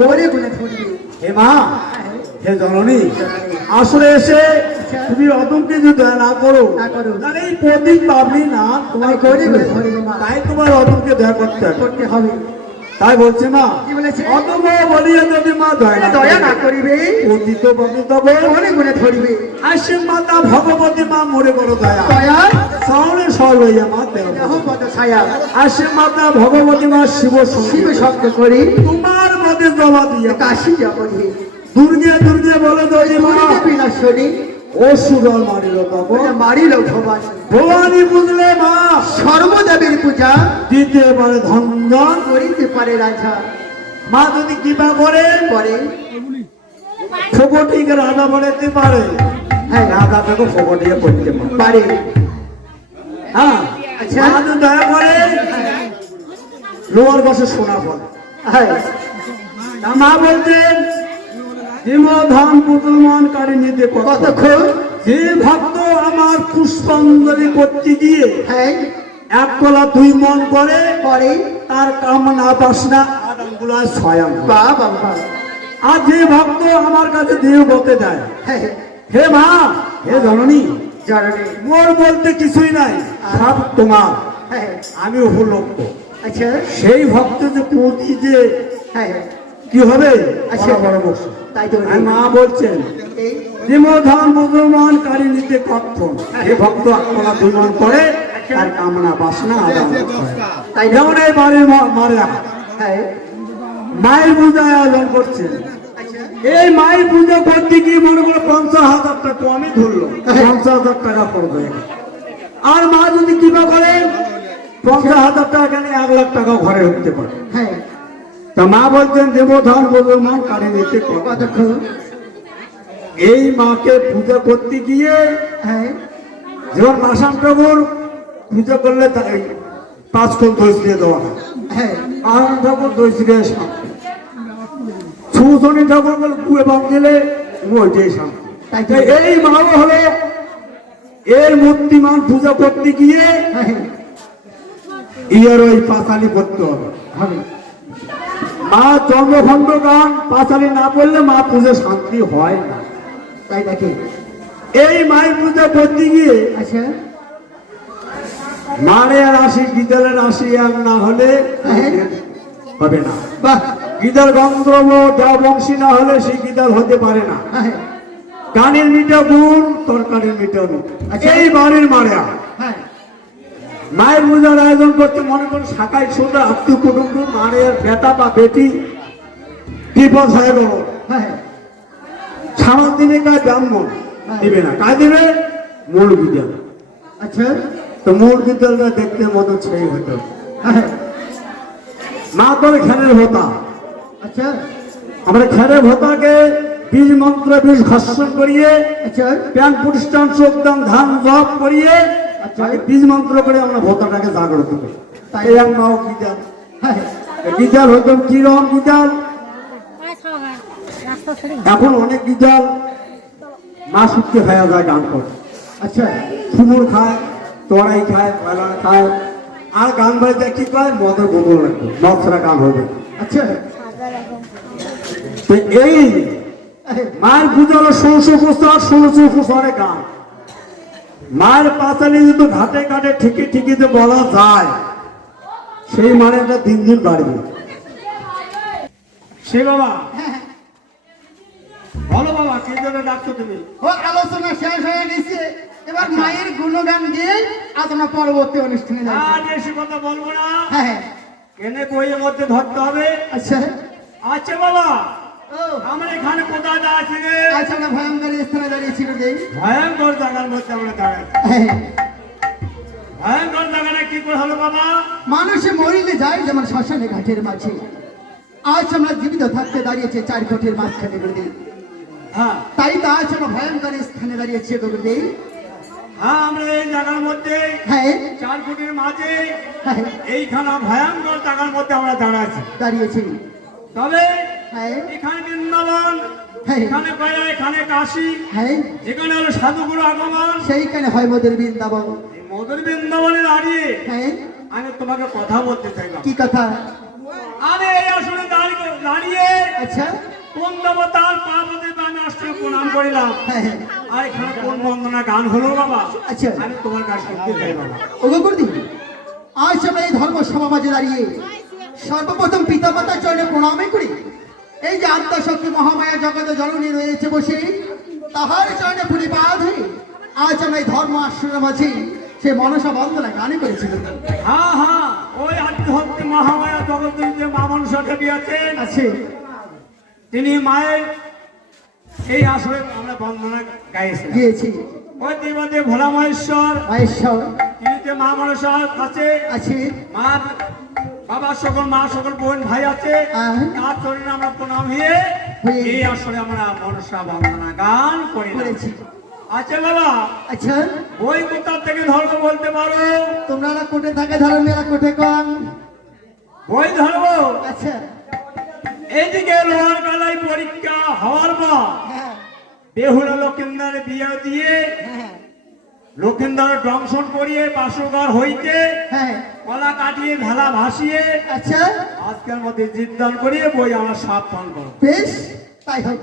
করে গুনে ধরবে। হে মা, হে জননী, আসলে এসে তুমি অদমকে যদি দয়া না করো, তাহলে এই প্রদীপ পাবলি না তোমার করে গুনে ধরবে মা। তাই তোমার অদমকে দয়া করতে হবে। তাই বলছে মা, কি বলেছে? অদম বলিয়া যদি মা দয়া না করিবে, পতিত পতিত করে গুনে ধরবে। আসে মাতা ভগবতী মা মরে বড় দয়া দয়া সরলে সর হইয়া মা দেহ পদ ছায়া। আসে মাতা ভগবতী মা শিব শিব শব্দ করি তোমার মধ্যে জবা দিয়া কাশি যাবনি। দুর্গে দুর্গে বলে দই মা বিনাশনী অসুর মারিল তখন মারিল ভবানী। ভবানী বুঝলে মা সর্বদেবীর পূজা দিতে পারে ধনজন, করিতে পারে রাজা। মা যদি কৃপা করে করে ফোকটিকে রাজা বানাতে পারে। হ্যাঁ, রাজা তাকে ফোকটিকে করতে পারে। হ্যাঁ, আচ্ছা, মা যদি দয়া করে লোয়ার বসে শোনা বলে। হ্যাঁ, তা মা বলতেন ধন পুতুল মন কারি নিতে কতক্ষণ যে ভক্ত আমার পুষ্পাঞ্জলি করতে গিয়ে হ্যাঁ এক কলা দুই মন করে করে তার কামনা বাসনা আদানগুলা স্বয়ং। বাবা। আর যে ভক্ত আমার কাছে দেহ বলতে দেয়, হ্যাঁ, হে মা, হে জননী, জানি মোর বলতে কিছুই নাই, সব তোমার। হ্যাঁ, আমি উপলক্ষ। আচ্ছা, সেই ভক্ত যে প্রতি যে হ্যাঁ, কি হবে, আচ্ছা, বড় বড় তাই তো মা বলছেন এই ধন মুসলমান কারি নিতে কক্ষণ যে ভক্ত আকলা দুইমন করে তার কামনা বাসনা আদান করে। তাই যেমন এই বাড়ির মারা হ্যাঁ, মায়ের পূজায় আয়োজন করছেন। আচ্ছা, এই মায়ের পুজো করতে গিয়ে মনে করো 50,000 টাকা কমই ধরলো, 50,000 টাকা পড়বে। আর মা যদি কৃপা করে 50,000 টাকা কেন 1 লাখ টাকা ঘরে উঠতে পারে। হ্যাঁ, তা মা বলছেন দেব ধন মুসলমান কারি নিতে কতক্ষণ এই মাকে পূজা করতে গিয়ে হ্যাঁ, যেমন মাসান ঠাকুর পূজা করলে 5 কোণ দই দিয়ে দেওয়া হয়, হ্যাঁ, আনন্দ ঠাকুর দই দিয়ে শান্তি, সুশনি ঠাকুর বলে কুয়ে বাম দিলে ওইটাই শান্তি। তাই এই মাও হলো এর মূর্তিমান পূজা করতে গিয়ে ইয়ার ওই পাঁচালি পড়তে হবে। মা জন্মখণ্ড গান পাঁচালি না পড়লে মা পূজা শান্তি হয় না। তাই নাকি? এই মায়ের পূজা করতে গিয়ে আচ্ছা, মারে রাশি গীতালের রাশি আর না হলে হবে না। বাহ, গীতার গন্ধর্ব দেববংশী না হলে সেই গীতাল হতে পারে না। হ্যাঁ, গানের মিটা গুণ তরকারির মিটা নুন। এই বাড়ির মারা হ্যাঁ, মায়ের পূজার আয়োজন করতে মনে করুন শাখায় সোজা আত্মীয় কুটুম্ব মায়ের বেটা বা বেটি বিপদ হয়ে গেল, হ্যাঁ, সামান দিনে কাজ ব্রাহ্মণ দিবে না, কাজ দিবে মূল গীতাল। আচ্ছা, তো মূল গীতালটা দেখতে মতো সেই হতো। হ্যাঁ, মা করে খেলের ভোতা, আচ্ছা, আমরা খেলের ভোতাকে বীজ মন্ত্র বীজ ঘর্ষণ করিয়ে আচ্ছা, প্যান প্রতিষ্ঠান চোখদান ধান জপ করিয়ে আচ্ছা, বীজ মন্ত্র করে আমরা ভোতাটাকে জাগ্রত করি। তাই এই এক মাও গীতাল, হ্যাঁ, গীতাল হয়তো কিরম গীতাল, এখন অনেক গীতাল মা শুক্তি খাওয়া যায় গান করে। আচ্ছা, সুমুর খায়, তোরাই খায়, কয়লা খায়, আর গান বাড়িতে কি কয় মদের গোবর লাগবে, মদ ছাড়া গান হবে। আচ্ছা, তো এই মায়ের পূজা হলো 16 প্রস্তার গান। মায়ের পাঁচালি যদি ঘাটে ঘাটে ঠিকই ঠিকই যে বলা যায়, সেই মানেটা দিন দিন বাড়বে। সে বাবা বলো বাবা, কে জন্য ডাকছো তুমি? ও আলোচনা শেষ হয়ে গেছে, এবার মায়ের গুণগান দিয়ে আজ আমরা পরবর্তী অনুষ্ঠানে যাই। আর বেশি কথা বলবো না, হ্যাঁ, এনে বইয়ের মধ্যে ধরতে হবে। আচ্ছা, আচ্ছা বাবা, ও আমরা এখানে কোথায় দাঁড়াচ্ছি রে? আচ্ছা, আমরা ভয়ঙ্কর স্থানে দাঁড়িয়েছিল যে ভয়ঙ্কর জায়গার মধ্যে আমরা দাঁড়াচ্ছি। হ্যাঁ, ভয়ঙ্কর জায়গাটা কি করে হলো বাবা? মানুষে মরিলে যায় যেমন শ্মশানে ঘাটের মাঝে, আজ আমরা জীবিত থাকতে দাঁড়িয়েছে 4 কোটির মাঝখানে গুরুদেব। হ্যাঁ তাই তো আজ আমরা ভয়ঙ্কর স্থানে দাঁড়িয়েছি গুরুদেব। হ্যাঁ, আমরা এই জায়গার মধ্যে হ্যাঁ, 4 ফুটের মাঝে হ্যাঁ, এইখানে ভয়ঙ্কর জায়গার মধ্যে আমরা দাঁড়াচ্ছি। দাঁড়িয়েছি। তবে হ্যাঁ, এখানে বৃন্দাবন, হ্যাঁ, এখানে গয়া, এখানে কাশী, হ্যাঁ, যেখানে হলো সাধুগুরু আগমন, সেইখানে হয় মোদের বৃন্দাবন। এই মধুর বৃন্দাবনে দাঁড়িয়ে হ্যাঁ, আমি তোমাকে কথা বলতে চাইলাম। কি কথা? আমি এই আসলে দাঁড়িয়ে দাঁড়িয়ে আচ্ছা কোন দেবতার পার্বতী আমি অষ্টমী প্রণাম করিলাম। হ্যাঁ হ্যাঁ আর এখানে কোন বন্দনা গান হলো বাবা? আচ্ছা। আমি তোমার কাছে শুনতে চাই বাবা। ওগো গুরুদি, আজ আমরা এই ধর্ম সভা মাঝে দাঁড়িয়ে সর্বপ্রথম পিতামাতার চরণে প্রণামই করি। এই যে আত্মশক্তি মহামায়া জগত জননী রয়েছে বসে, তাহার চরণে পরিপাত হয়ে আজ আমরা এই ধর্ম আশ্রমের মাঝে সে মনসা বন্দনা গানে করেছিল। হ্যাঁ হ্যাঁ, ওই আত্মহত্যা মহামায়া জগতের যে মা মনসা দেবী আছেন, আছে তিনি মায়ের এই আসরে আমরা বন্দনা গাইছিলাম। গিয়েছি ওই দেবাদেব ভোলা মহেশ্বর, মায়েশ্বর তিনি যে মা মনসার কাছে আছে মা বাবা সকল মা সকল বোন ভাই আছে, তার চরণে আমরা প্রণাম হয়ে এই আসরে আমরা মনসা বন্দনা গান করি করেছি। আচ্ছা বাবা, আচ্ছা ওই কোথা থেকে ধর্ম বলতে পারো? তোমরা না কোটে থাকে ধরো, মেয়েরা কোটে কম। বই ধর্ম আচ্ছা এইদিকে লোহার কালাই পরীক্ষা হওয়ার পর হ্যাঁ বেহুলা লক্ষিন্দার বিয়ে দিয়ে হ্যাঁ লক্ষিন্দার দংশন করিয়ে বাসুঘর হইতে হ্যাঁ কলা কাটিয়ে ভেলা ভাসিয়ে আচ্ছা আজকের মধ্যে জিদ্দান করিয়ে বই আমরা সাবধান করো। বেশ তাই হোক।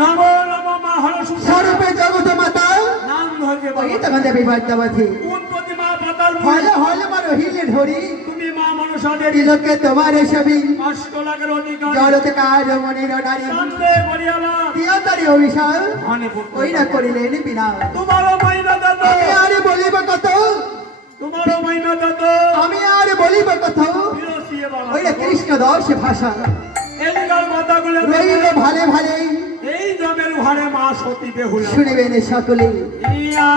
নম নম মা হর স্বরূপে জগত মাতা নাম ধরবে ওই তখন দেবী বাদ্যাবাধি কোন প্রতিমা পাতাল হলে হলে মার হিলে ধরি তুমি মা মনসা দেবী তিলকে তোমার সবই 500 লাখের অধিকার জগত কাজ মনির নারী সন্দেহ করিয়ালা তিয়তারি অভিশাল মনে পুত্র ওই না করিলেন বিনা। তোমারও মহিমা দাদা, আমি আর বলিব কত, তোমারও মহিমা দাদা আমি আর বলিব কত, বিরসিয়ে বাবা ওই না কৃষ্ণ দশ ভাষা এদিকার কথাগুলো রইল ভালে ভালে এই জমের ঘরে মা সতী বেহুলা শুনিবেন সকলে। ইয়া